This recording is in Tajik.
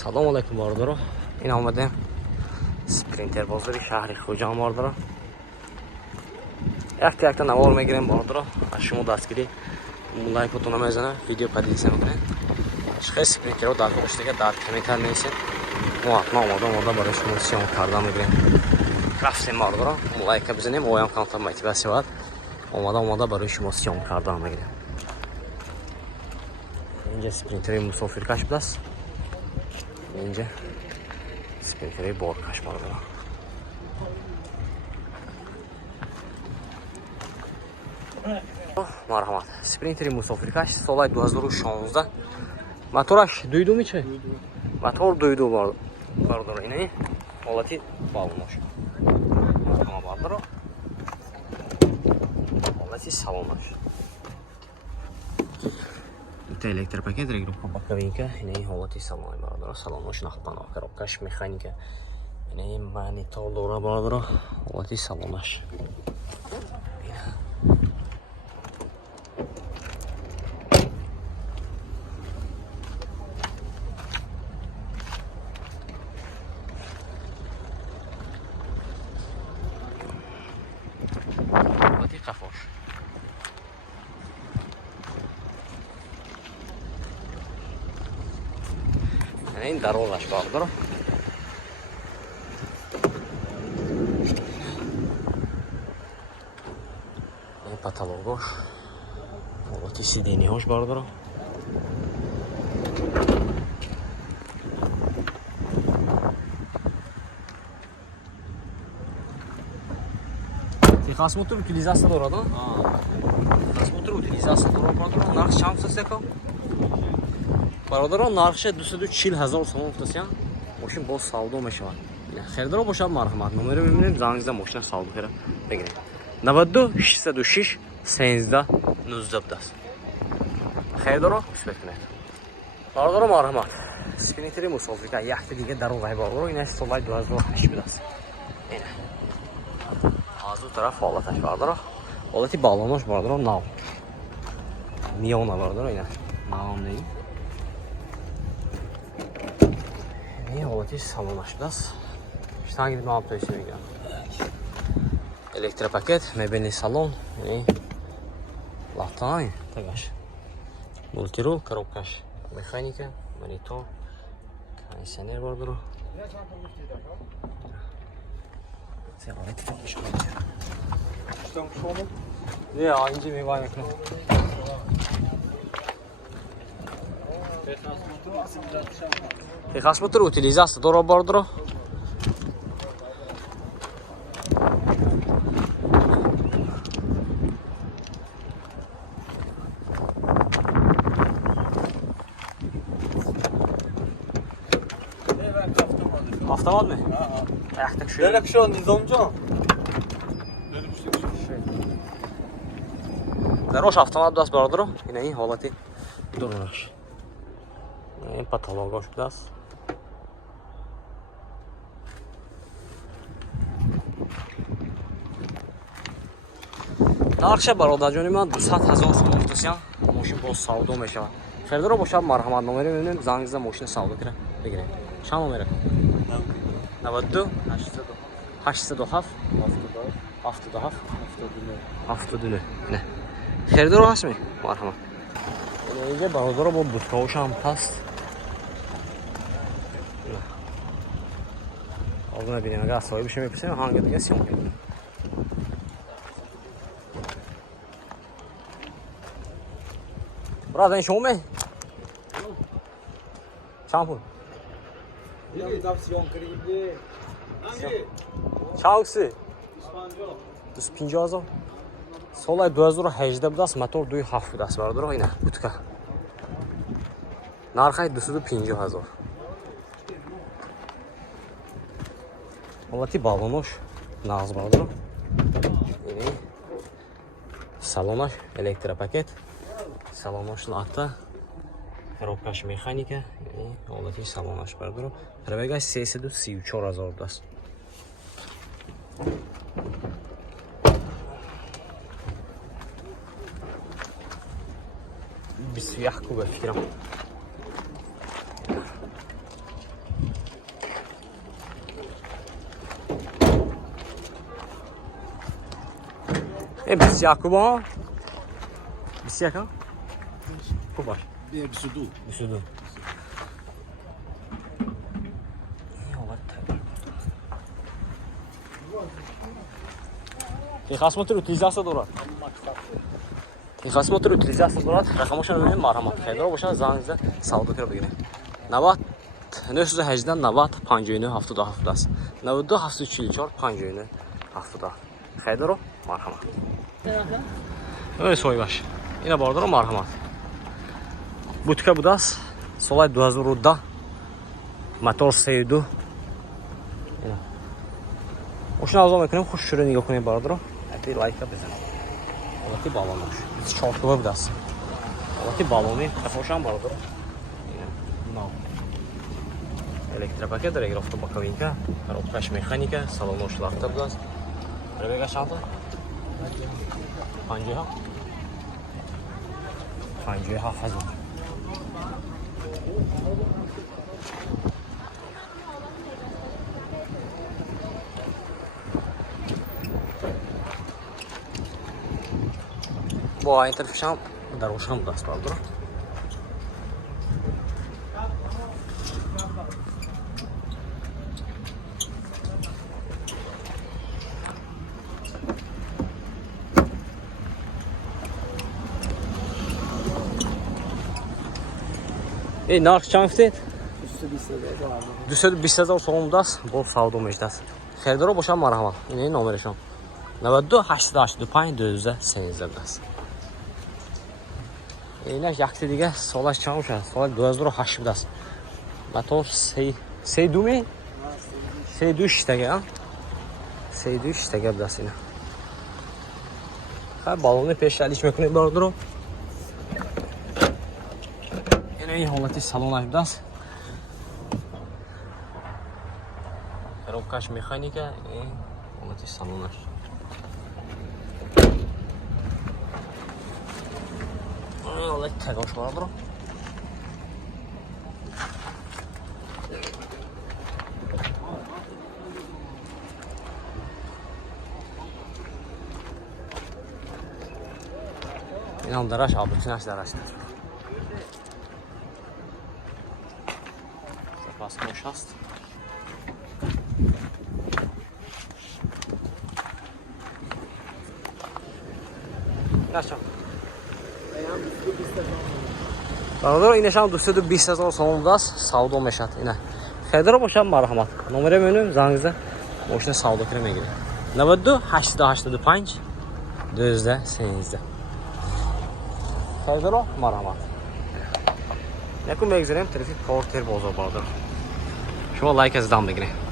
Салом алейкум бардоро. Ин омадем спринтер бозори шаҳри Хуҷанд бардоро. Як-якта навор мегирем бардоро. Аз шумо дастгирӣ лайкотуна мезанам, видео падиса мекунем. Хеле спринтерҳо дар хоштага дар каметар несен. Мо ҳатман омада барои шумо сиём кардан мегирем. Рафтем бардоро. Лайка бизанем, оям каналта мотивация бад. Омада барои шумо сиём кардан мегирем. Инҷа спринтери мусофиркаш будаст. Инҷа спринтери боркаш бардоро. Марҳамат. Спринтери мусофиркаш соли 2016. Мотораш дуйду мече? Мотор дуйду бардоро. Ина ҳолати балонош. Марҳамат бардоро. Ҳолати салонош. Электропакет регировка боковинка, ина ҳолати салони бардоро. Салонош нахпано, коробкаш механика. Ина монитор дора бардоро. Ҳолати салонош. Ҳолати қафош. این درازش بردارم این پتالوگاش حالتی سیدینی هاش بردارم تخص موتور utilizatsiya دارد تخص موتور utilizatsiya دارد بردارم نرخ چند است که برادران نرخش 240,000 сомон гуфтасям. Мошин боз савдо мешавад. Херидор бошад марҳамат. Номеро мебинед, занг зада мошина савдо кара бигиред. 92 606 13 19 будаст. Херидор успех кунед. Бародаро марҳамат. Спринтери мусофирка якта дига дарозаи бардоро ина соли 2008 будаст. Ина. Аз ду тараф ҳолаташ бародаро. Ҳолати балонош бародаро нав. Миёна бародаро ина. Навам дегим. این حالتی سالونش بس شتانگی ما پیش میگم الکتروپاکت میبینی سالون این لاتای تگاش مولتیرو коробкаш механика монитор кондиционер бардоро сеҳолати фикрш шумо я инҷи мевай мекунам Техас мотор утилизация дора бардоро. Автомат ми? Аяқтак шо. Дерек шо низомҷон. Дарош автомат даст бардоро. Ина ин ҳолати дораш. این پتالوگاش بودست نرخش برادرجانی من 200,000 сомон гуфтасям. ماشین باز سودو میشود. خریدار باشد مرحمت نمره میبینیم زنگ زده ماشین سودو کنه بگیریم. چند نمره؟ 92 807 72 نه. خریدار هست می؟ مرحمت. اینجا برادر با بوتکاوش هم هست. آقا نبینیم اگر صاحبش میپسیم هنگ دیگه سیام کنیم برادر این شما می؟ چند پول؟ چند کسی؟ 250,000 سال 2018 بودست موتور 2.7 بودست برادر اینه بوتکا نرخ 250,000 ҳолати балонош нағз бардоро. Ини салонош электропакет. Салонош лата. Коробкаш механика. Ини ҳолати салонош бардоро. Пробегаш 334,000 будаст. Бису як куб фикрам. بیست یکو 21 ها؟ خوب باش 22 22 Техасмотр утилизация дорад. Техасмотр утилизация дорад. Рақамашон бибинед марҳамат. Хайдаро бошад занг зад савдо кира бигиред. 90 918 90 59 77 аст. 92 744 59 77. Хайдаро марҳамат. Ой сой баш. Ина бордаро марҳамат. Бутка будас. Соли 2010. Мотор 32. Ина. Ошна азо мекунем, хуш шуро нигоҳ кунем бародаро. Ати лайка бизанед. Албатта балон бош. 24 кило будас. Албатта балони тафошам бародаро. Ина. Электропакет дاره گرفته با کابینکا خرابکش مکانیکا سالنش لخته بوداست ربیگا چند 50 57,000 با این طرفش هم در روشن بوداست برادر ای نرخ چند گفتید؟ 220,000 سوم دست با سعودو میشدست خریدارو باشم مرحمت این نمرشون 92 885 213 دست اینش یکتی دیگه سالش چند شد سال 2008 دست موتور 32 می 32 شتگه ها 32 شتگه دست اینا خب بالون پیش علیش میکنید برادرو این حالتی سالونش دست خرابکش مکانیکا این حالتی سالونش این حالتی تگاش برادرو این هم درش آبرسینش درش دست سپاس هست نشان برادر اینش هم 220,000 سوم دست سعودو میشد اینه خیلی رو باشم مرحمت نمره میونیم زنگزه ماشین سعودو کنه میگیره 92 885 213 خیلی رو مرحمت یکم بگذاریم تلفیق کارتر بازار برادر شما لایک از دام بگیرید